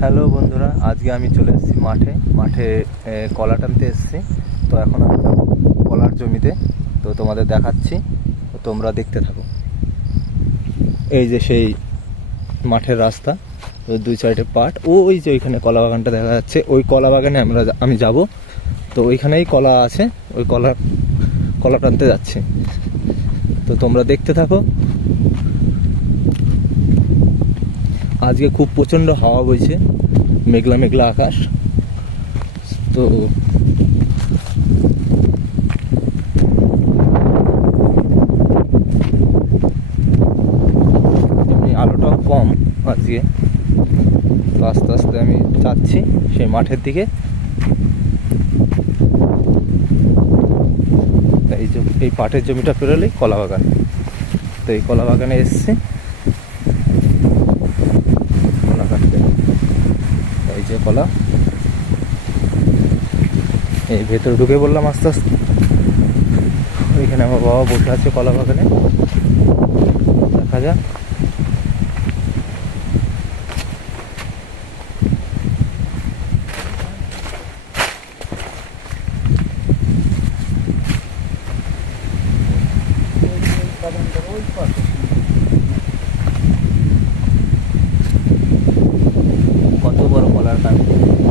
Hello বন্ধুরা, আজকে আমি চলে এসেছি মাঠে। মাঠে কলা টানতে এসেছি। তো এখন আমি যাব কলার জমিতে। তো তোমাদের দেখাচ্ছি। তো তোমরা দেখতে থাকো। এই যে সেই মাঠের রাস্তা, তো দুই সাইডে পাট। ও, ওই যে ওইখানে কলা বাগানটা দেখা যাচ্ছে। ওই কলা বাগানে আমরা আমি যাব। তো ওইখানেই কলা আছে। ওই কলা কলা টানতে যাচ্ছি। তো তোমরা দেখতে থাকো। আজকে খুব প্রচণ্ড হাওয়া বইছে, মেঘলা মেঘলা আকাশ। তো আলোটাও কম আজকে। তো আস্তে আস্তে আমি যাচ্ছি সেই মাঠের দিকে। এই এই পাটের জমিটা পেরোলেই কলা বাগান তো এই কলা বাগানে এসছি কলা কাটতে এই যে কলা। এই ভেতরে ঢুকে বললাম আস্তে আস্তে। ওইখানে আমার বাবা বসে আছে কলা বাগানে। দেখা যাক। 改めて。